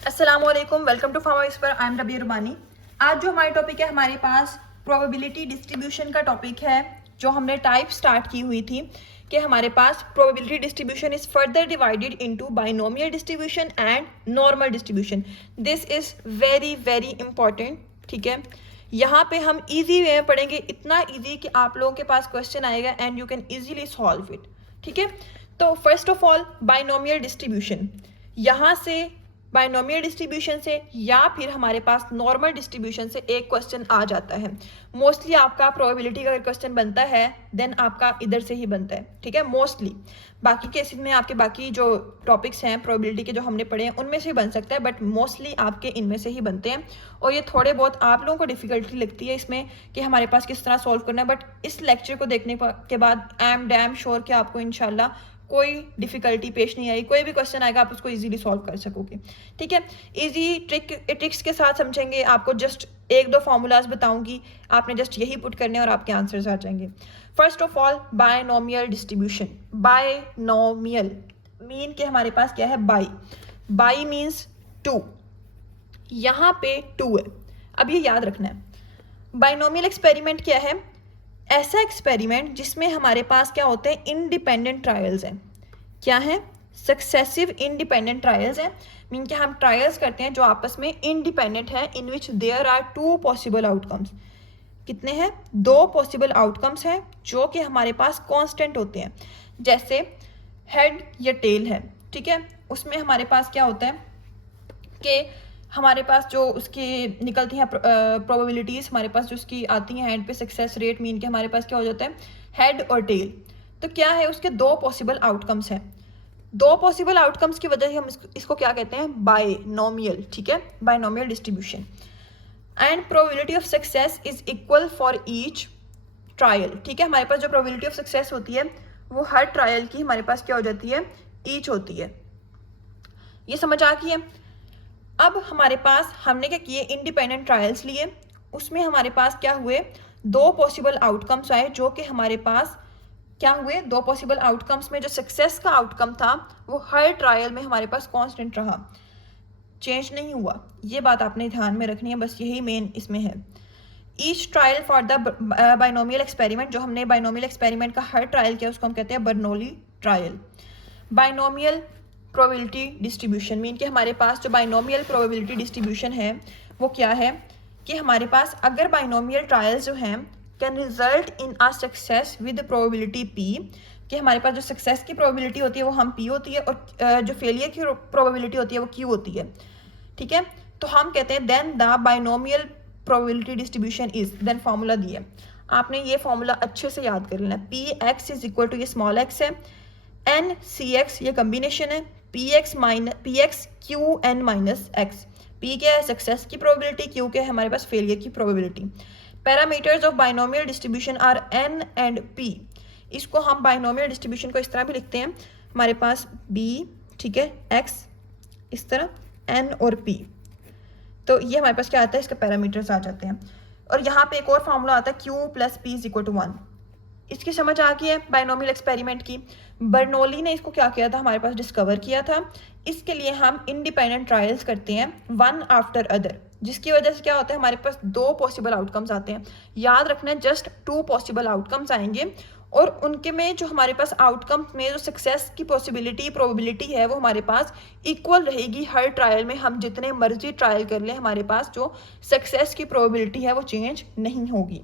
अस्सलाम वालेकुम, welcome to pharma whisper. I am Rabi Rubani. आज जो हमारी टॉपिक है, हमारे पास प्रोबेबिलिटी डिस्ट्रीब्यूशन का टॉपिक है, जो हमने टाइप स्टार्ट की हुई थी कि हमारे पास probability distribution is further divided into binomial distribution and normal distribution. This is very very important. ठीक है, यहाँ पे हम इजी वे में पढ़ेंगे, इतना इजी कि आप लोगों के पास क्वेश्चन आएगा and you can easily solve it. ठीक है, तो first of all binomial distribution, यहाँ से बाइनोमियल डिस्ट्रीब्यूशन से या फिर हमारे पास नॉर्मल डिस्ट्रीब्यूशन से एक क्वेश्चन आ जाता है। मोस्टली आपका प्रोबेबिलिटी का क्वेश्चन बनता है देन आपका इधर से ही बनता है। ठीक है, मोस्टली बाकी केसेस में आपके बाकी जो टॉपिक्स हैं प्रोबेबिलिटी के जो हमने पढ़े हैं उनमें से ही बन सकता है, बट मोस्टली आपके इनमें से ही बनते हैं। और ये थोड़े बहुत आप लोगों को डिफिकल्टी लगती है इसमें कि हमारे पास किस तरह सॉल्व करना है, बट इस लेक्चर को देखने के बाद आई एम डैम श्योर कि आपको इंशाल्लाह कोई डिफिकल्टी पेश नहीं आई। कोई भी क्वेश्चन आएगा आप उसको इजीली सॉल्व कर सकोगे। ठीक है, इजी ट्रिक्स के साथ समझेंगे। आपको जस्ट एक दो फॉर्मूलाज बताऊंगी, आपने जस्ट यही पुट करने और आपके आंसर्स आ जाएंगे। First of all binomial distribution. Binomial mean के हमारे पास क्या है, बाई मीन्स टू, यहाँ पे टू है। अब ये याद रखना है, बायनोमियल एक्सपेरिमेंट क्या है, ऐसा एक्सपेरिमेंट जिसमें हमारे पास क्या होते हैं, इंडिपेंडेंट ट्रायल्स हैं। क्या है, सक्सेसिव इंडिपेंडेंट ट्रायल्स हैं। मीन कि हम ट्रायल्स करते हैं जो आपस में इंडिपेंडेंट है, in which there are two possible outcomes. कितने हैं, दो पॉसिबल आउटकम्स हैं जो कि हमारे पास कांस्टेंट होते हैं। जैसे हेड या टेल है, ठीक है, उसमें हमारे पास क्या होता है कि हमारे पास जो उसकी निकलती हैं प्रोबेबिलिटीज़, हमारे पास जो उसकी आती हैं हैंड पे सक्सेस रेट, मीन के हमारे पास क्या हो जाता है, हेड और टेल। तो क्या है, उसके दो पॉसिबल आउटकम्स हैं। दो पॉसिबल आउटकम्स की वजह से हम इसको क्या कहते हैं, बायनोमियल। ठीक है, binomial distribution. And probability of success is equal for each trial. ठीक है, हमारे पास जो प्रोबेबिलिटी ऑफ सक्सेस होती है वो हर ट्रायल की हमारे पास क्या हो जाती है, ईच होती है। ये समझ आ गई है। अब हमारे पास हमने क्या किए, इंडिपेंडेंट ट्रायल्स लिए, उसमें हमारे पास क्या हुए, दो पॉसिबल आउटकम्स आए जो कि हमारे पास क्या हुए, दो पॉसिबल आउटकम्स में जो सक्सेस का आउटकम था वो हर ट्रायल में हमारे पास कांस्टेंट रहा, चेंज नहीं हुआ। ये बात आपने ध्यान में रखनी है, बस यही मेन इसमें है। Each trial for the binomial experiment, जो हमने बाइनोमियल एक्सपेरिमेंट का हर ट्रायल किया उसको हम कहते हैं Bernoulli trial. Binomial probability distribution mean कि हमारे पास जो बाइनोमियल प्रोबेबिलिटी डिस्ट्रीब्यूशन है वो क्या है कि हमारे पास अगर बाइनोमियल ट्रायल्स जो हैं can result in a success with probability P, कि हमारे पास जो सक्सेस की प्रोबेबिलिटी होती है वो हम पी होती है और जो फेलियर की प्रोबेबिलिटी होती है वो क्यू होती है। ठीक है, तो हम कहते हैं then the binomial probability distribution is, then formula दिया, आपने ये फॉर्मूला अच्छे से याद कर लेना। P X is equal to, ये स्मॉल एक्स है, एन सी एक्स ये कम्बिनेशन है, P X Q N minus X. P क्या है, सक्सेस की प्रोबेबिलिटी, क्यू क्या है, हमारे पास फेलियर की probability. Parameters of binomial distribution are N and P. इसको हम बाइनोमियल डिस्ट्रीब्यूशन को इस तरह भी लिखते हैं, हमारे पास बी, ठीक है, एक्स इस तरह, एन और पी। तो ये हमारे पास क्या आता है, इसके पैरामीटर्स आ जाते हैं। और यहाँ पे एक और फॉर्मूला आता है, Q plus P is equal to 1। इसकी समझ आ गई है बाइनोमियल एक्सपेरिमेंट की। बर्नौली ने इसको क्या किया था, हमारे पास डिस्कवर किया था। इसके लिए हम इंडिपेंडेंट ट्रायल्स करते हैं वन आफ्टर अदर, जिसकी वजह से क्या होता है, हमारे पास दो पॉसिबल आउटकम्स आते हैं। याद रखना, जस्ट टू पॉसिबल आउटकम्स आएंगे और उनके में जो हमारे पास आउटकम में जो सक्सेस की पॉसिबिलिटी प्रोबेबिलिटी है वो हमारे पास इक्वल रहेगी हर ट्रायल में। हम जितने मर्जी ट्रायल कर लें, हमारे पास जो सक्सेस की प्रोबेबिलिटी है वो चेंज नहीं होगी।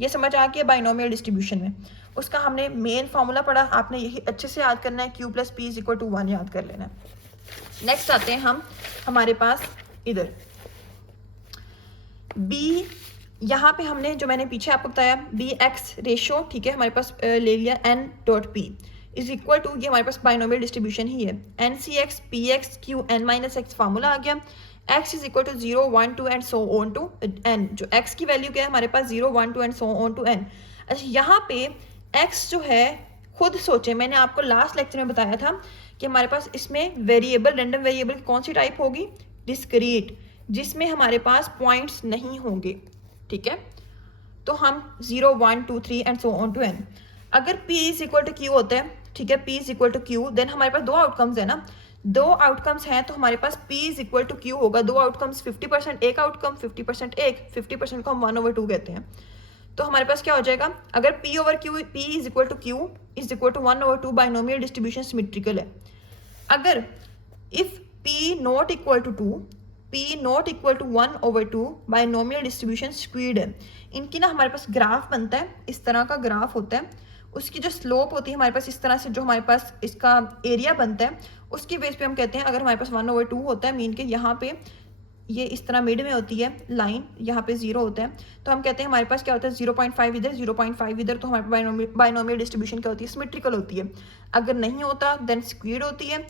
ये समझ आ गया बाइनोमियल डिस्ट्रीब्यूशन में। उसका हमने मेन फॉर्मूला पढ़ा, आपने यही अच्छे से याद करना है, Q plus P is equal to 1 याद कर लेना है। नेक्स्ट आते हैं हम हमारे पास इधर बी, यहाँ पे हमने जो मैंने पीछे आपको बताया बी एक्स रेशो, ठीक है, हमारे पास ले लिया N dot P is equal to, ये हमारे पास बाइनोमियल डिस्ट्रीब्यूशन ही है, N C X P X Q N minus X formula आ गया। x is equal to 0 1 2 and so on to n, जो x की वैल्यू क्या है हमारे पास 0 1 2 and so on to n। अच्छा, यहाँ पे x जो है, खुद सोचे, मैंने आपको लास्ट लेक्चर में बताया था कि हमारे पास इसमें वेरिएबल, रैंडम वेरिएबल की कौन सी टाइप होगी, डिस्क्रीट, जिसमें हमारे पास पॉइंट्स नहीं होंगे। ठीक है, तो हम 0 1 2 3 and so on to n। अगर p is equal to Q होता है, ठीक है, p is equal to Q, then हमारे पास दो आउटकम्स है ना, दो आउटकम्स हैं तो हमारे पास P is equal to Q होगा। दो आउटकम्स 50% एक आउटकम, 50% एक, 50% को हम 1/2 कहते हैं। तो हमारे पास क्या हो जाएगा, अगर P over Q, P is equal to Q is equal to 1/2 binomial distribution symmetrical है। अगर if P not equal to 2, P not equal to 1/2 binomial distribution skewed है। इनकी ना हमारे पास ग्राफ बनता है, इस तरह का ग्राफ होता है, उसकी जो स्लोप होती है हमारे पास इस तरह से, जो हमारे पास इसका एरिया बनता है उसकी बेस पे हम कहते हैं, अगर हमारे पास 1/2 होता है, मीन के यहाँ पे ये इस तरह मिड में होती है लाइन, यहाँ पे 0 होता है, तो हम कहते हैं हमारे पास क्या होता है 0.5 इधर 0.5 इधर, तो हमारे पास बाइनोमियल डिस्ट्रीब्यूशन क्या होती है, सिमेट्रिकल होती है। अगर नहीं होता देन स्क्वीड होती है।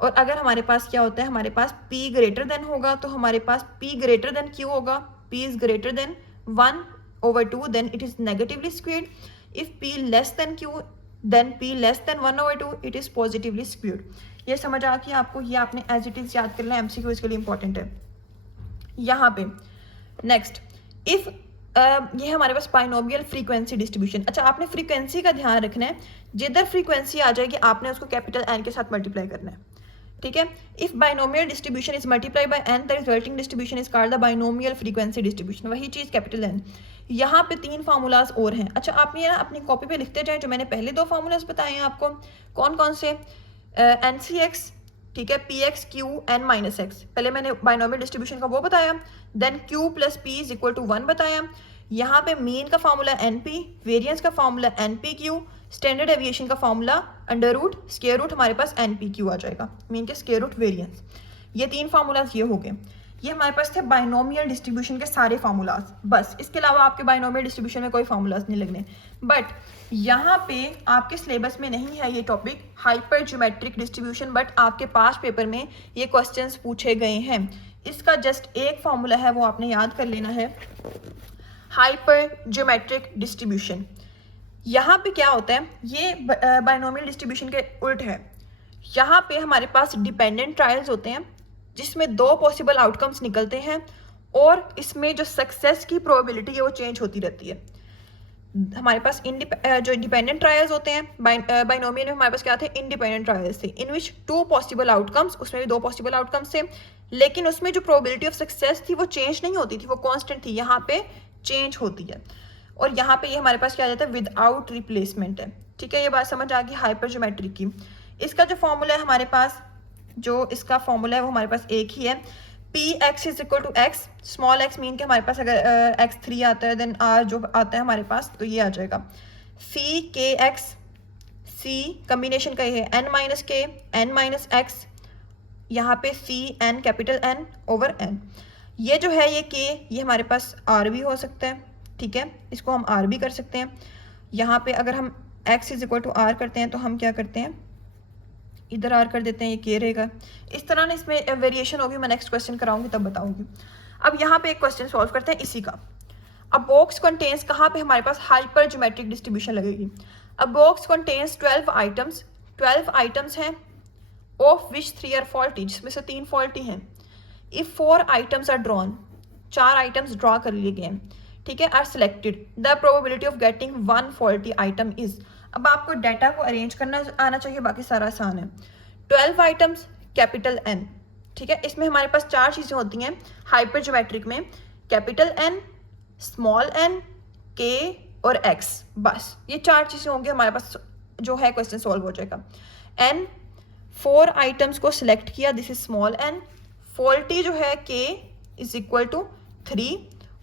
और अगर हमारे पास क्या होता है, हमारे पास P ग्रेटर देन होगा तो हमारे पास P ग्रेटर देन Q होगा, P is greater than 1/2 then it is negatively skewed. If P less than Q then P less than 1/2 it is positively skewed. ये समझ आ गया आपको, ये आपने एज इट इज याद कर लें, MCQ इसके लिए इंपॉर्टेंट है। यहाँ पे नेक्स्ट इफ ये हमारे पास बाइनोमियल फ्रीक्वेंसी डिस्ट्रीब्यूशन। अच्छा, आपने फ्रीक्वेंसी का ध्यान रखना है, जिधर फ्रीक्वेंसी आ जाएगी आपने उसको कैपिटल N के साथ मल्टीप्लाई करना है, ठीक है। If binomial distribution is multiply by n, the resulting distribution is called the binomial frequency distribution. वही चीज कैपिटल N। यहाँ पे 3 फार्मूलाज और हैं। अच्छा, आप ये ना अपनी कॉपी पे लिखते जाएं, जो मैंने पहले 2 फार्मूलाज बताए हैं आपको, कौन कौन से, NCX, ठीक है, PX Q N-X। पहले मैंने बाइनोमियल डिस्ट्रीब्यूशन का वो बताया, then Q plus P is equal to 1 बताया। यहाँ पे मीन का फार्मूला NP, वेरिएंस का फार्मूला NPQ, स्टैंडर्ड एविएशन का formula under root square root हमारे पास NPQ आ जाएगा, मीन के स्क्वायर रूट वेरिएंस। ये 3 फार्मूलाज ये हो गए। ये हमारे पास थे बाइनोमियल डिस्ट्रीब्यूशन के सारे फार्मूलाज, बस। इसके अलावा आपके बाइनोमियल डिस्ट्रीब्यूशन में कोई फार्मूलाज नहीं लगने। बट यहाँ पे आपके सिलेबस में नहीं है ये topic hyper geometric distribution, but आपके पास पेपर में ये क्वेश्चंस पूछे गए हैं। इसका जस्ट एक फार्मूला है, वो आपने याद कर लेना है, हाइपर ज्योमेट्रिक डिस्ट्रीब्यूशन। यहाँ पे क्या होता है, ये बाइनोमियल डिस्ट्रीब्यूशन के उल्ट है। यहाँ पे हमारे पास डिपेंडेंट ट्रायल्स होते हैं जिसमें 2 पॉसिबल आउटकम्स निकलते हैं, और इसमें जो सक्सेस की प्रोबेबिलिटी है वो चेंज होती रहती है। हमारे पास जो डिपेंडेंट ट्रायल्स होते हैं, बाइनोमियल में हमारे पास क्या थे, इंडिपेंडेंट ट्रायल्स थे, इन विच 2 पॉसिबल आउटकम्स, उसमें भी 2 पॉसिबल आउटकम्स थे, लेकिन उसमें जो प्रोबेबिलिटी ऑफ सक्सेस थी वो चेंज नहीं होती थी, वो कांस्टेंट थी। यहाँ पे चेंज होती है, और यहाँ पे ये हमारे पास क्या आ जाता है, विदाउट रिप्लेसमेंट है, ठीक है। ये बात समझ आ गई हाइपर ज्योमेट्रिक की। इसका जो फॉर्मूला है हमारे पास, जो इसका फॉर्मूला है वो हमारे पास एक ही है, Px is equal to x, small x mean के हमारे पास अगर x3 आता है देन r जो आता है हमारे पास तो ये आ जाएगा Phi kx, C कम्बिनेशन का ये है n-k n-x, यहाँ पे Cn capital N over n। ये जो है ये k, ये हमारे पास r भी हो सकता है, ठीक है, इसको हम r भी कर सकते हैं। यहाँ पे अगर हम x is equal to r करते हैं तो हम क्या करते हैं, इधर r कर देते हैं, ये k रहेगा। इस तरह ना इसमें वेरिएशन होगी, मैं नेक्स्ट क्वेश्चन कराऊंगी तब बताऊंगी। अब यहाँ पे एक क्वेश्चन सॉल्व करते हैं इसी का। अ बॉक्स कंटेन्स, कहाँ पे हमारे पास हाइपर ज्योमेट्रिक डिस्ट्रीब्यूशन लगेगी। A box contains 12 items, 12 items हैं, ऑफ विच 3 आर फॉल्टी, जिसमें से 3 फॉल्टी हैं। If 4 items are drawn, 4 items draw कर लिए गए हैं, ठीक है, are selected, the probability of getting 1 faulty item is. अब आपको डाटा को अरेंज करना आना चाहिए, बाकी सारा आसान है। 12 आइटम्स कैपिटल N, ठीक है, इसमें हमारे पास 4 चीज़ें होती हैं हाइपर ज्योमेट्रिक में, capital N, small n, k और x, बस ये 4 चीज़ें होंगी हमारे पास, जो है क्वेश्चन सॉल्व हो जाएगा। N 4 आइटम्स को सिलेक्ट किया, this is small n, faulty जो है k इज इक्वल टू 3,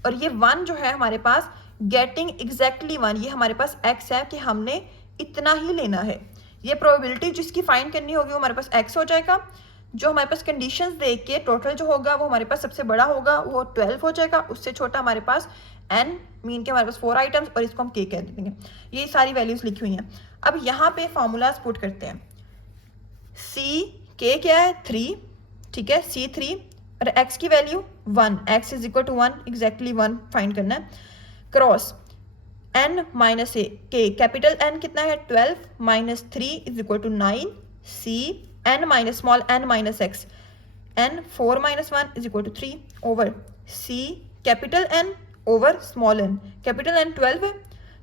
और ये 1 जो है हमारे पास गेटिंग एग्जैक्टली 1, ये हमारे पास x है कि हमने इतना ही लेना है। ये प्रोबेबिलिटी जिसकी फाइंड करनी होगी वो हमारे पास x हो जाएगा। जो हमारे पास कंडीशंस देख के टोटल जो होगा वो हमारे पास सबसे बड़ा होगा वो 12 हो जाएगा, उससे छोटा हमारे पास n मीन के हमारे पास 4 आइटम्स, और इसको हम k कह देंगे। ये सारी वैल्यूज लिखी हुई हैं। अब यहाँ पे फार्मूलाज पुट करते हैं। k क्या है 3, ठीक है, C3, और x की value 1, x is equal to 1, exactly 1 find करना है। Cross n minus a, k capital N कितना है 12 minus 3 is equal to 9, C n minus small n minus x, n 4 minus 1 is equal to 3 over C capital N over small n, capital N 12 है,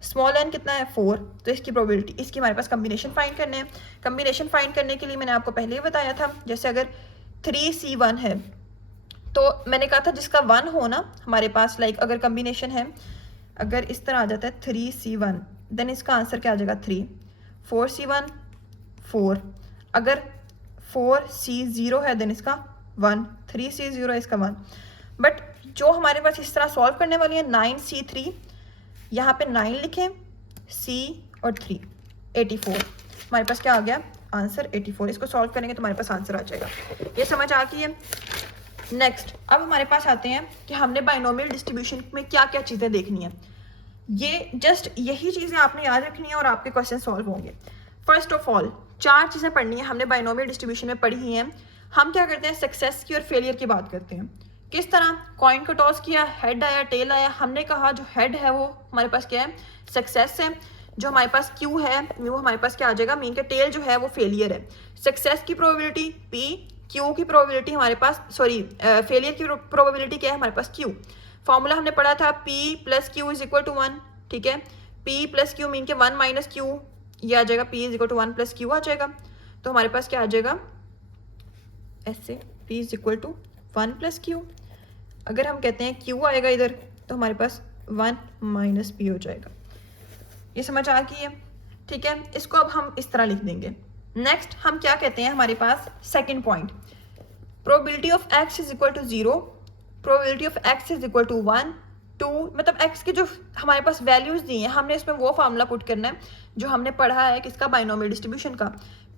small n कितना है 4, तो इसकी probability, इसकी हमारे पास combination find करने हैं। कम्बिनेशन फाइंड करने के लिए मैंने आपको पहले ही बताया था, जैसे अगर 3C1 है तो मैंने कहा था जिसका 1 हो ना हमारे पास, लाइक अगर कम्बिनेशन है, अगर इस तरह आ जाता है 3C1 देन इसका आंसर क्या आ जाएगा 3, 4C1 4, अगर 4C0 है देन इसका 1, 3C0 है इसका 1। बट जो हमारे पास इस तरह सॉल्व करने वाली है 9C3, यहाँ पे 9 लिखें, C और 3, 84, हमारे पास क्या आ गया आंसर 84। इसको सॉल्व करेंगे तो हमारे पास आंसर आ जाएगा। ये समझ आ गई है। नेक्स्ट अब हमारे पास आते हैं कि हमने बाइनोमियल डिस्ट्रीब्यूशन में क्या क्या चीज़ें देखनी है। ये जस्ट यही चीज़ें आपने याद रखनी है और आपके क्वेश्चन सॉल्व होंगे। फर्स्ट ऑफ ऑल 4 चीज़ें पढ़नी है, हमने बाइनोमियल डिस्ट्रीब्यूशन में पढ़ी ही हैं। हम क्या करते हैं, सक्सेस की और फेलियर की बात करते हैं। किस तरह, कॉइन को टॉस किया, हेड आया टेल आया, हमने कहा जो हेड है वो हमारे पास क्या है सक्सेस है, जो हमारे पास क्यू है वो हमारे पास क्या आ जाएगा मीन का टेल जो है वो फेलियर है। सक्सेस की प्रोबेबिलिटी पी, क्यू की प्रोबेबिलिटी हमारे पास फेलियर की प्रोबेबिलिटी क्या है हमारे पास क्यू। फॉर्मूला हमने पढ़ा था P plus Q is equal to 1, ठीक है। पी प्लस क्यू मीन के 1 माइनस क्यू, ये आ जाएगा P is equal to 1 plus Q आ जाएगा। तो हमारे पास क्या आ जाएगा ऐसे, P is equal to 1 plus Q. अगर हम कहते हैं क्यू आएगा इधर तो हमारे पास 1 माइनस पी हो जाएगा। ये समझ आ गई है, ठीक है। इसको अब हम इस तरह लिख देंगे। नेक्स्ट हम क्या कहते हैं, हमारे पास second point, probability of X is equal to 0, probability of X is equal to 1, 2, मतलब एक्स की जो हमारे पास वैल्यूज दी हैं हमने इसमें वो फार्मूला पुट करना है जो हमने पढ़ा है किसका, बाइनोमियल डिस्ट्रीब्यूशन का।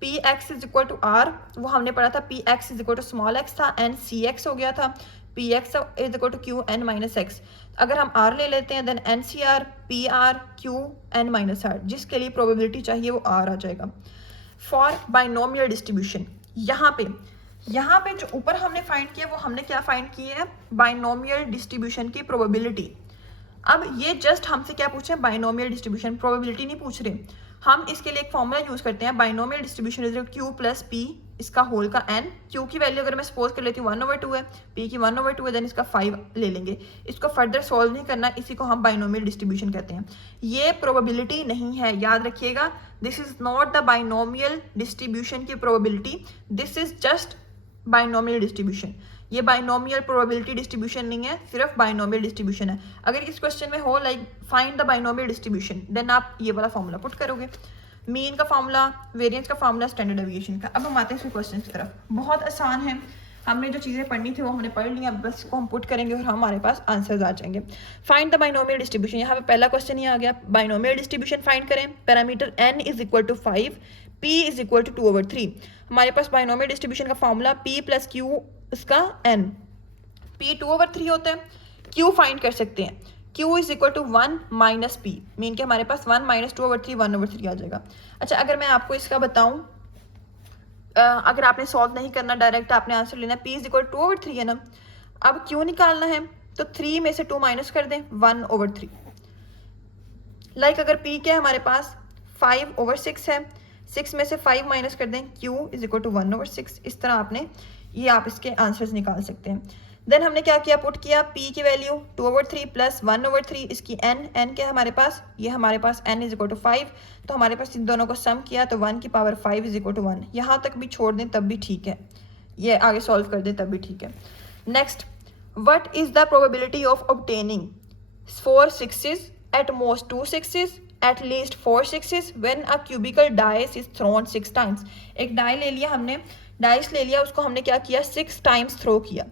P X is equal to R, वो हमने पढ़ा था P X is equal to small X था, एन सी एक्स हो गया था, P X is equal to Q N minus X. अगर हम आर ले लेते हैं then N C R P R Q N minus R, जिसके लिए प्रोबेबिलिटी चाहिए वो आर आ जाएगा। फॉर बाइनोमियल डिस्ट्रीब्यूशन यहाँ पे जो ऊपर हमने फाइंड किया वो हमने क्या फाइंड किया है, बाइनोमियल डिस्ट्रीब्यूशन की प्रोबेबिलिटी। अब ये जस्ट हमसे क्या पूछे, बाइनोमियल डिस्ट्रीब्यूशन, प्रोबेबिलिटी नहीं पूछ रहे। हम इसके लिए एक फॉर्मूला यूज करते हैं, binomial distribution is Q plus P, इसका होल का n। क्यू की वैल्यू अगर मैं सपोज कर लेती हूँ 1/2 है, p की 1/2 है, देन इसका 5 ले लेंगे। इसको फर्दर सॉल्व नहीं करना, इसी को हम बाइनोमियल डिस्ट्रीब्यूशन कहते हैं। ये प्रोबेबिलिटी नहीं है, याद रखिएगा, this is not the binomial distribution की probability, this is just binomial distribution. ये बाइनोमियल प्रोबेबिलिटी डिस्ट्रीब्यूशन नहीं है, सिर्फ बाइनोमियल डिस्ट्रीब्यूशन है। अगर इस क्वेश्चन में हो like find the binomial distribution, then आप ये वाला फॉर्मूला पुट करोगे, मीन का फॉर्मूला, वेरिएंस का फॉर्मूला, स्टैंडर्ड डेविएशन का। अब हम आते हैं इस क्वेश्चन की तरफ। बहुत आसान है, हमने जो चीज़ें पढ़नी थी वो हमने पढ़ ली, अब बस को हम पुट करेंगे और हमारे पास आंसर्स आ जाएंगे। फाइंड द बाइनोमियल डिस्ट्रीब्यूशन, यहाँ पे पहला क्वेश्चन ही आ गया, बाइनोमियल डिस्ट्रीब्यूशन फाइंड करें। Parameter n is equal to 5, p is equal to 2/3। हमारे पास बाइनोमियल डिस्ट्रीब्यूशन का फॉर्मूला p प्लस क्यू इसका n, p 2/3 होता है। q फाइंड कर सकते हैं, q is equal to 1 minus P, mean के हमारे पास 1 माइनस 2/3 1/3 आ जाएगा। अच्छा अगर मैं आपको इसका बताऊं, अगर आपने सॉल्व नहीं करना, डायरेक्ट आपने आंसर लेना, p इज इक्वल टू 2/3 है ना। अब q निकालना है तो 3 में से 2 माइनस कर दें, 1/3। लाइक अगर p क्या है हमारे पास 5/6 है, 6 में से 5 माइनस कर दें, q इज इक्वल टू 1/6। इस तरह आपने ये आप इसके आंसर्स निकाल सकते हैं। देन हमने क्या किया, पुट किया p की वैल्यू 2/3 प्लस 1/3, इसकी n क्या है हमारे पास, ये हमारे पास n इज इक्वल टू 5, तो हमारे पास इन दोनों को सम किया तो 1 की पावर 5 इज इक्वल टू 1। यहाँ तक भी छोड़ दें तब भी ठीक है, ये आगे सॉल्व कर दें तब भी ठीक है। Next, what is the probability of obtaining 4 6s, at most 2 6s, at least 4 6s when a cubical dice is thrown 6 times. एक डाई ले लिया हमने, डाइस ले लिया, उसको हमने क्या किया 6 टाइम्स थ्रो किया,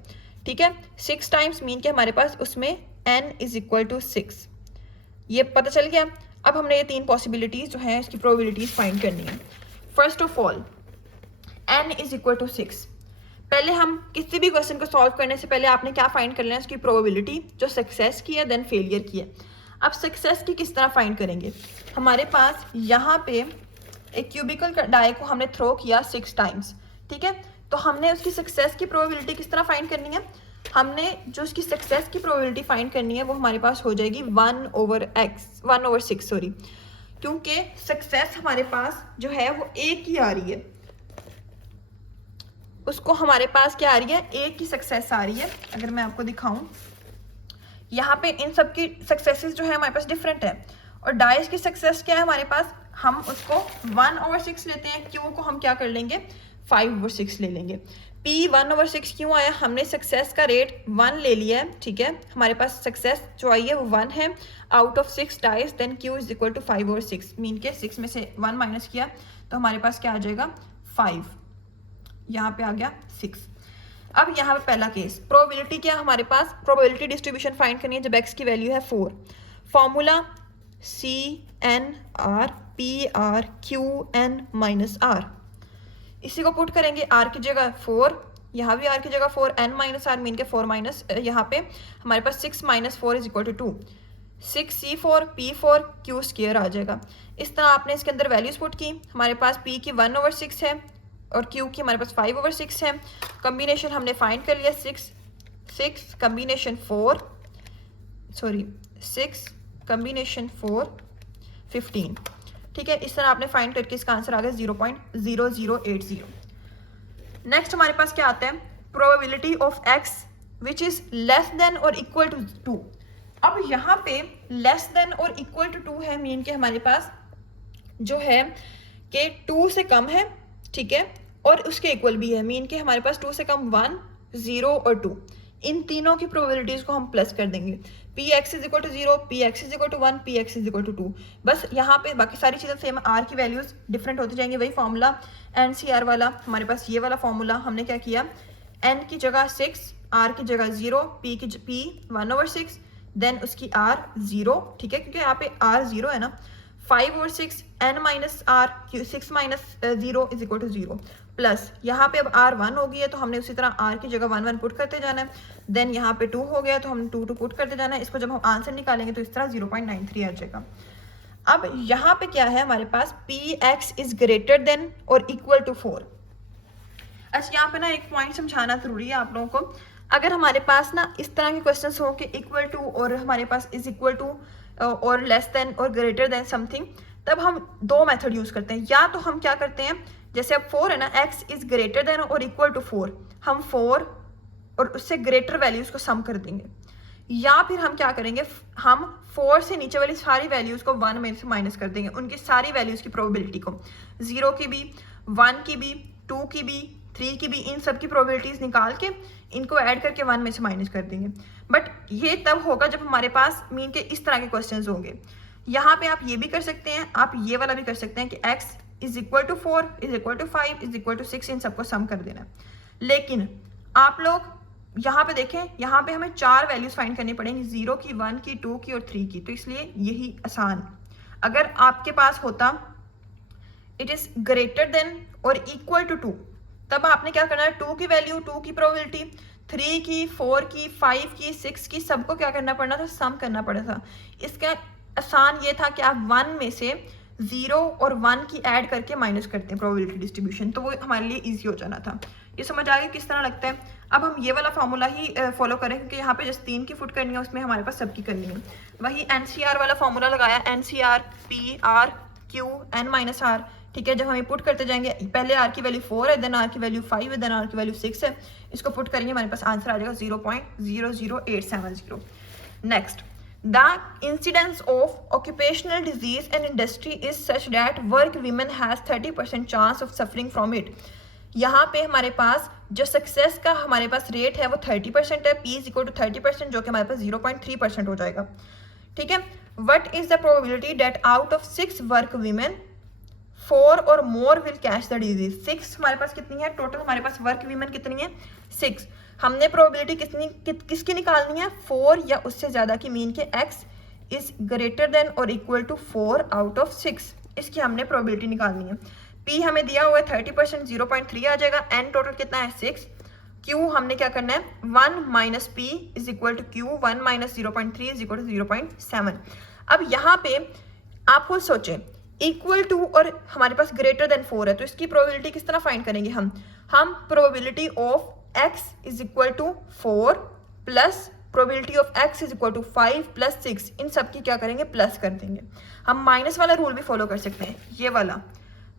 ठीक है। 6 टाइम्स मीन के हमारे पास उसमें n इज इक्वल टू 6, ये पता चल गया। अब हमने ये 3 पॉसिबिलिटीज जो हैं इसकी प्रोबेबिलिटीज फाइंड करनी है। First of all n is equal to 6, पहले हम किसी भी क्वेश्चन को सॉल्व करने से पहले आपने क्या फाइंड कर लेना, उसकी प्रोबेबिलिटी जो सक्सेस की है देन फेलियर की है। अब सक्सेस की किस तरह फाइंड करेंगे, हमारे पास यहाँ पे एक क्यूबिकल डाई को हमने थ्रो किया 6 टाइम्स, ठीक है। तो हमने उसकी सक्सेस की प्रोबेबिलिटी किस तरह फाइंड करनी है, हमने जो उसकी सक्सेस की प्रोबेबिलिटी फाइंड करनी है वो हमारे पास हो जाएगी 1/6 सॉरी, क्योंकि सक्सेस हमारे पास जो है वो एक ही आ रही है, उसको हमारे पास क्या आ रही है, एक ही सक्सेस आ रही है। अगर मैं आपको दिखाऊं, यहाँ पे इन सब की सक्सेसेस जो है हमारे पास डिफरेंट है, और डाइस की सक्सेस क्या है हमारे पास, हम उसको 1/6 लेते हैं, क्यू को हम क्या कर लेंगे 5/6 ले लेंगे। P 1/6 क्यों आया, हमने सक्सेस का रेट 1 ले लिया है, ठीक है, हमारे पास सक्सेस जो आई है वो 1 है out of 6 dice, then Q is equal to 5/6, mean के 6 में से 1 माइनस किया तो हमारे पास क्या आ जाएगा 5, यहाँ पे आ गया 6। अब यहाँ पे पहला केस, प्रोबेबिलिटी क्या हमारे पास, प्रोबेबिलिटी डिस्ट्रीब्यूशन फाइंड करनी है जब x की वैल्यू है 4। Formula CNR PRQN minus R, इसी को पुट करेंगे r की जगह 4, यहाँ भी r की जगह 4, n माइनस r मीन के 4 माइनस, यहाँ पे हमारे पास 6 minus 4 is equal to 2, 6C4 P4 Q square आ जाएगा। इस तरह आपने इसके अंदर वैल्यूज पुट की, हमारे पास P की 1/6 है और Q की हमारे पास 5/6 है। कम्बिनेशन हमने फाइंड कर लिया 6 कम्बिनेशन 4 15, ठीक है। इस तरह आपने फाइंड करके इसका आंसर आ गया 0.0080। नेक्स्ट हमारे पास क्या आता है, probability of x which is less than और इक्वल टू 2। अब यहाँ पे लेस देन और इक्वल टू 2 है, मीन के हमारे पास जो है कि 2 से कम है, ठीक है, और उसके इक्वल भी है, मीन के हमारे पास 2 से कम 1, 0 और 2, इन तीनों की प्रोबेबिलिटीज को हम प्लस कर देंगे। Px is equal to 0, Px is equal to 1, Px is equal to 2। बस यहाँ पे बाकी सारी चीज़ें सेम, r की वैल्यूज डिफरेंट होती जाएंगी, वही फॉर्मूला NCR वाला, हमारे पास ये वाला फॉर्मूला हमने क्या किया, n की जगह 6, r की जगह 0, P 1/6, देन उसकी r 0, ठीक है, क्योंकि यहाँ पे r 0 है ना, 5/6 n minus r 6 minus 0 is equal to 0, plus यहाँ पे अब r 1 हो गई है तो हमने उसी तरह r की जगह 1 1 पुट करते जाना है, देन यहाँ पे 2 हो गया तो हमने 2 2 पुट करते जाना है। इसको जब हम आंसर निकालेंगे तो इस तरह 0.93 आ जाएगा। अब यहाँ पे क्या है हमारे पास, Px इज ग्रेटर देन और इक्वल टू 4। अच्छा यहाँ पे ना एक पॉइंट समझाना जरूरी है आप लोगों को, अगर हमारे पास ना इस तरह के क्वेश्चंस हो कि इक्वल टू और हमारे पास इज इक्वल टू और लेस देन और ग्रेटर देन समथिंग, तब हम दो मेथड यूज करते हैं। या तो हम क्या करते हैं, जैसे अब 4 है ना, x इज ग्रेटर देन और इक्वल टू 4, हम 4 और उससे ग्रेटर वैल्यूज को सम कर देंगे, या फिर हम क्या करेंगे, हम 4 से नीचे वाली सारी वैल्यूज को 1 में से माइनस कर देंगे, उनकी सारी वैल्यूज की प्रोबेबिलिटी को, 0 की भी, 1 की भी, 2 की भी, 3 की भी, इन सब की प्रोबेबिलिटीज निकाल के इनको ऐड करके 1 में से माइनस कर देंगे। बट ये तब होगा जब हमारे पास मीन के इस तरह के क्वेश्चंस होंगे। यहाँ पे आप ये भी कर सकते हैं, आप ये वाला भी कर सकते हैं कि x is equal to 4 is equal to 5 is equal to 6, इन सबको सम कर देना। लेकिन आप लोग यहाँ पे देखें, यहाँ पे हमें 4 वैल्यूज फाइंड करनी पड़ेंगी, 0 की, 1 की, 2 की और 3 की, तो इसलिए यही आसान। अगर आपके पास होता इट इज ग्रेटर देन और इक्वल टू 2, तब आपने क्या करना है, 2 की वैल्यू, 2 की प्रोबेबिलिटी, 3 की, 4 की, 5 की, 6 की, सबको क्या करना पड़ना था, सम करना पड़ा था। इसका आसान ये था कि आप 1 में से 0 और 1 की ऐड करके माइनस करते हैं प्रोबेबिलिटी डिस्ट्रीब्यूशन, तो वो हमारे लिए इजी हो जाना था। ये समझ आ गया किस तरह लगता है। अब हम ये वाला फार्मूला ही फॉलो करें, क्योंकि यहाँ पे जस्ट 3 की फुट करनी है, उसमें हमारे पास सबकी करनी है। वही NCR वाला फार्मूला लगाया, NCR PRQN माइनस R, ठीक है। जब हम पुट करते जाएंगे, पहले r की वैल्यू 4 है, देन r की वैल्यू 5 है, देन r की वैल्यू 6 है, इसको पुट करेंगे हमारे पास आंसर आ जाएगा 0.00870। Next, the incidence of occupational disease and industry is such that work women has 30% chance of suffering from it। यहाँ पे हमारे पास जो सक्सेस का हमारे पास रेट है वो 30% है, P इज इक्वल टू 30%, जो कि हमारे पास 0.3% हो जाएगा, ठीक है। What is the probability that out of 6 work women 4 और more will catch the disease? 6 हमारे पास कितनी है टोटल, हमारे पास वर्क वीमेन कितनी है 6, हमने प्रोबेबिलिटी किसकी निकालनी है, 4 या उससे ज्यादा की, मीन के x इज ग्रेटर देन और इक्वल टू 4 आउट ऑफ 6, इसकी हमने प्रोबेबिलिटी निकालनी है। P हमें दिया हुआ है 30%, 0.3 आ जाएगा, n टोटल कितना है 6, Q हमने क्या करना है 1 minus P is equal to Q, 1 minus 0.3 is equal to 0.7। अब यहाँ पे आप खुद सोचें, इक्वल टू और हमारे पास ग्रेटर देन 4 है, तो इसकी प्रोबेबिलिटी किस तरह फाइंड करेंगे हम probability of x is equal to 4 plus probability of x is equal to 5 plus 6, इन सब की क्या करेंगे, प्लस कर देंगे। हम माइनस वाला रूल भी फॉलो कर सकते हैं, ये वाला,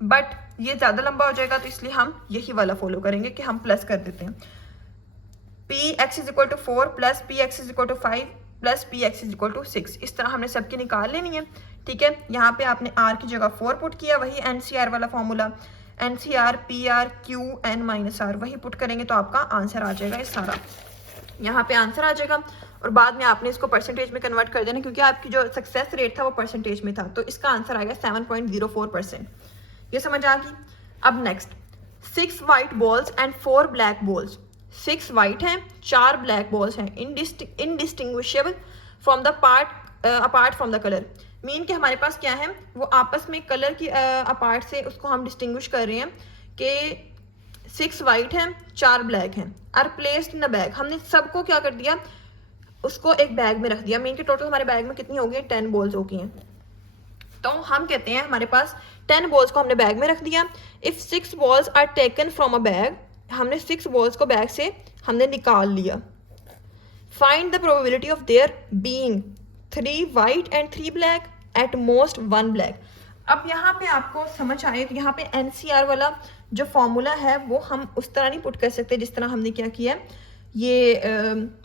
बट ये ज्यादा लंबा हो जाएगा, तो इसलिए हम यही वाला फॉलो करेंगे कि हम प्लस कर देते हैं। Px is equal to 4 plus Px is equal to 5 plus Px is equal to 6, इस तरह हमने सबकी निकाल लेनी है, ठीक है। यहाँ पे आपने आर की जगह 4 पुट किया, वही एनसीआर वाला formula, NCR P R Q N minus R, वही पुट करेंगे तो आपका आंसर आ जाएगा ये सारा, यहाँ पे आंसर आ जाएगा। और बाद में आपने इसको परसेंटेज में कन्वर्ट कर देना, क्योंकि आपकी जो सक्सेस रेट था वो परसेंटेज में था, तो इसका आंसर आ गया 7.04%। ये समझ आ गई। अब next, 6 white balls and 4 black balls, 6 white हैं, 4 ब्लैक बॉल्स हैं, indistinguishable from the part apart from the colour. Mean कि हमारे पास क्या है, वो आपस में कलर की अपार्ट से उसको हम डिस्टिंग्विश कर रहे हैं कि 6 वाइट हैं, 4 ब्लैक हैं, are placed in a bag. हमने सबको क्या कर दिया, उसको एक बैग में रख दिया। मीन कि टोटल हमारे बैग में कितनी हो गई, 10 बॉल्स हो गई हैं। तो हम कहते हैं हमारे पास 10 बॉल्स को हमने बैग में रख दिया। If 6 balls are taken from a bag, हमने 6 बॉल्स को बैग से हमने निकाल लिया। Find the probability of there being 3 white and 3 black, at most 1 black. अब यहाँ पे आपको समझ आए तो यहाँ पे एनसीआर वाला जो फॉर्मूला है वो हम उस तरह नहीं पुट कर सकते जिस तरह हमने क्या किया, ये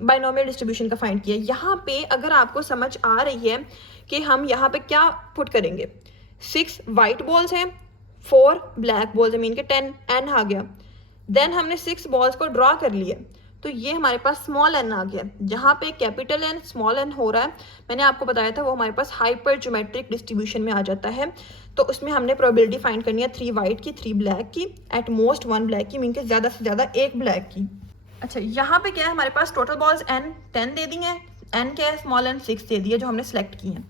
बाइनोमियल डिस्ट्रीब्यूशन का फाइंड किया। यहाँ पे अगर आपको समझ आ रही है कि हम यहाँ पे क्या पुट करेंगे, 6 वाइट बॉल्स हैं, 4 ब्लैक बॉल्स है, मीन के 10 एन आ गया। देन हमने 6 बॉल्स को ड्रॉ कर लिए, तो ये हमारे पास स्मॉल एन आ गया। जहाँ पे कैपिटल एन स्मॉल एन हो रहा है, मैंने आपको बताया था वो हमारे पास हाइपर ज्योमेट्रिक डिस्ट्रीब्यूशन में आ जाता है। तो उसमें हमने प्रोबेबिलिटी फाइंड करनी है 3 वाइट की, 3 ब्लैक की, एट मोस्ट 1 ब्लैक की, मीन के ज़्यादा से ज़्यादा 1 ब्लैक की। अच्छा, यहाँ पे क्या है, हमारे पास टोटल बॉल्स एन 10 दे दी हैं, एन क्या है, स्मॉल एन 6 दे दी है जो हमने सेलेक्ट की हैं।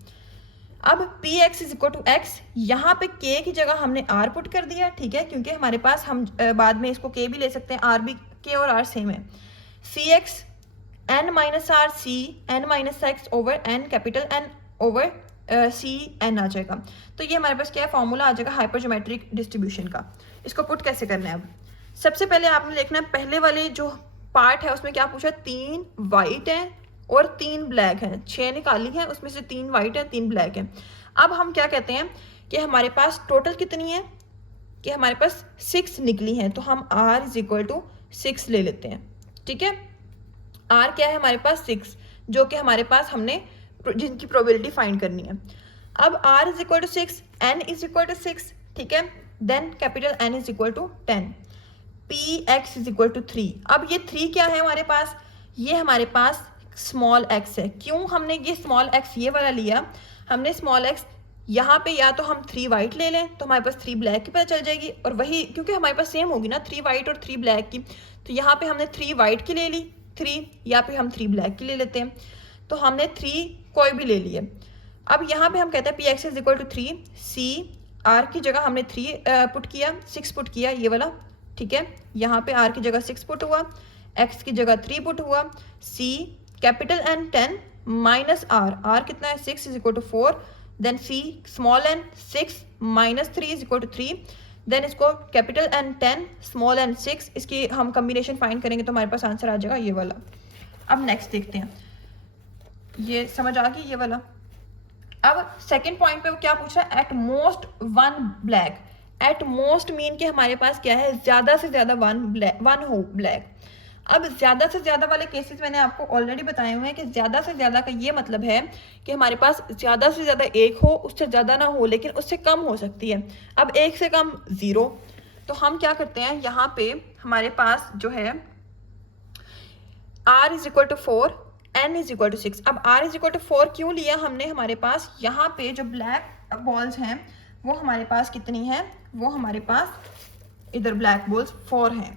अब P X is equal to X, यहाँ पे के की जगह हमने आर पुट कर दिया, ठीक है, क्योंकि हमारे पास हम बाद में इसको के भी ले सकते हैं, आर भी, के और आर सेम है। C X N minus R C N minus X over N capital N over C N आ जाएगा। तो ये हमारे पास क्या है, फॉर्मूला आ जाएगा हाइपर ज्योमेट्रिक डिस्ट्रीब्यूशन का। इसको पुट कैसे करना है, अब सबसे पहले आपने देखना है पहले वाले जो पार्ट है उसमें क्या पूछा, 3 वाइट है और 3 ब्लैक हैं, 6 निकाली है, उसमें से 3 वाइट है, 3 ब्लैक है। अब हम क्या कहते हैं कि हमारे पास टोटल कितनी है, कि हमारे पास 6 निकली हैं, तो हम r इज इक्वल टू 6 ले लेते हैं, ठीक है। r क्या है हमारे पास 6, जो कि हमारे पास हमने जिनकी प्रोबेबिलिटी फाइंड करनी है। अब r is equal to 6, n is equal to 6, ठीक है, then capital n is equal to 10, P X is equal to 3। अब ये 3 क्या है हमारे पास, ये हमारे पास स्मॉल x है। क्यों हमने ये स्मॉल x ये वाला लिया, हमने स्मॉल x यहाँ पे या तो हम 3 वाइट ले लें तो हमारे पास 3 ब्लैक की पता चल जाएगी, और वही क्योंकि हमारे पास सेम होगी ना 3 वाइट और 3 ब्लैक की, तो यहाँ पे हमने 3 वाइट की ले ली 3, या फिर हम 3 ब्लैक की ले लेते हैं, तो हमने 3 कोई भी ले लिए। अब यहाँ पे हम कहते हैं P X is equal to 3, C R की जगह हमने 3 पुट किया, 6 पुट किया ये वाला, ठीक है, यहाँ पे आर की जगह 6 पुट हुआ, एक्स की जगह 3 पुट हुआ, C capital N 10 minus R, R कितना है 6 is equal to 4, then C small N 6 minus 3 is equal to 3, then इसको कैपिटल एन 10 स्मॉल एन 6, इसकी हम कम्बिनेशन फाइंड करेंगे तो हमारे पास आंसर आ जाएगा ये वाला। अब नेक्स्ट देखते हैं, ये समझ आ गई ये वाला। अब सेकेंड पॉइंट पे वो क्या पूछ रहा है, eight most 1 black. At most mean कि हमारे पास क्या है, ज़्यादा से ज़्यादा 1 हो ब्लैक। अब ज़्यादा से ज़्यादा वाले केसेस मैंने आपको ऑलरेडी बताए हुए हैं कि ज़्यादा से ज़्यादा का ये मतलब है कि हमारे पास ज़्यादा से ज़्यादा 1 हो, उससे ज़्यादा ना हो, लेकिन उससे कम हो सकती है। अब 1 से कम 0, तो हम क्या करते हैं, यहाँ पे हमारे पास जो है r is equal to 4, n is equal to 6। अब r इज इक्वल टू 4 क्यों लिया हमने, हमारे पास यहाँ पे जो ब्लैक बॉल्स हैं वो हमारे पास कितनी है, वो हमारे पास इधर ब्लैक बॉल्स 4 हैं,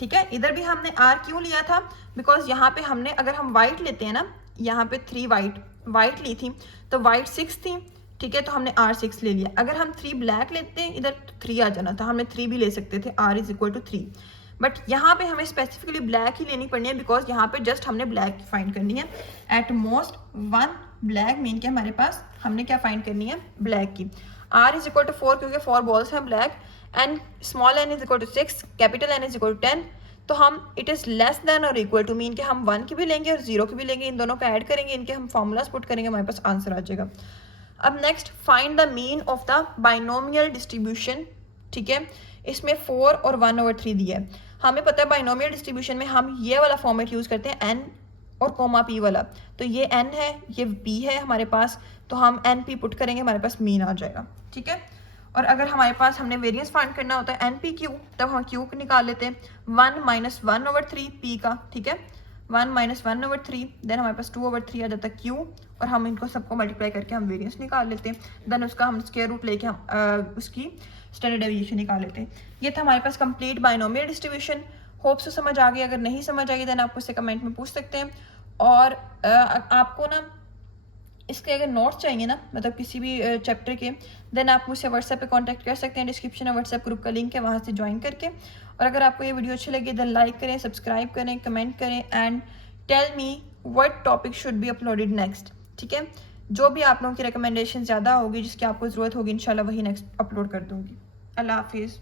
ठीक है। इधर भी हमने r क्यों लिया था, बिकॉज यहाँ पे हमने अगर हम वाइट लेते हैं ना, यहाँ पे 3 वाइट ली थी तो वाइट 6 थी, ठीक है, तो हमने r 6 ले लिया। अगर हम 3 ब्लैक लेते हैं इधर तो 3 आ जाना था, हमने 3 भी ले सकते थे, r is equal to 3, but यहाँ पे हमें स्पेसिफिकली ब्लैक ही लेनी पड़नी है, बिकॉज यहाँ पे जस्ट हमने ब्लैक फाइंड करनी है। एट मोस्ट 1 ब्लैक मीन के हमारे पास हमने क्या फाइंड करनी है, ब्लैक की। r इज इक्वल टू 4 क्योंकि 4 बॉल्स हैं black, and small n is equal to 6, capital N is equal to 10, तो हम इट इज़ लेस देन और इक्वल टू मीन के हम 1 की भी लेंगे और 0 की भी लेंगे, इन दोनों को ऐड करेंगे, इनके हम फॉर्मूलाज पुट करेंगे, हमारे पास आंसर आ जाएगा। अब next, find the mean of the binomial distribution, ठीक है, इसमें 4 और 1/3 दिया है। हमें पता है बाइनोमियल डिस्ट्रीब्यूशन में हम ये वाला फॉर्मेट यूज़ करते हैं, n और कोमा पी वाला, तो ये एन है, ये पी है हमारे पास, तो हम एन पी पुट करेंगे, हमारे पास मीन आ जाएगा, ठीक है। और अगर हमारे पास हमने वेरिएंस फाइंड करना होता है एन पी क्यू, तब हम क्यू निकाल लेते हैं 1 - 1/3 पी का, ठीक है, 1 - 1/3, देन हमारे पास 2/3 आ जाता है क्यू, और हम इनको सबको मल्टीप्लाई करके हम वेरिएंस निकाल लेते हैं, देन उसका हम स्क्वायर रूट लेके हम उसकी स्टैंडर्ड डेविएशन निकाल लेते हैं। ये था हमारे पास कंप्लीट बाइनोमियल डिस्ट्रीब्यूशन। होप से समझ आ गई, अगर नहीं समझ आ गई देन आप मुझसे कमेंट में पूछ सकते हैं। और आपको ना इसके अगर नोट्स चाहिए ना, मतलब किसी भी चैप्टर के, देन आप मुझसे व्हाट्सएप पे कांटेक्ट कर सकते हैं, डिस्क्रिप्शन में व्हाट्सएप ग्रुप का लिंक है, वहाँ से ज्वाइन करके। और अगर आपको ये वीडियो अच्छी लगी देन लाइक करें, सब्सक्राइब करें, कमेंट करें and tell me what topic should be uploaded next, ठीक है। जो भी आप लोगों की रिकमेंडेशन ज़्यादा होगी, जिसकी आपको ज़रूरत होगी, इंशाल्लाह वही नेक्स्ट अपलोड कर दूँगी। अल्लाह हाफिज़।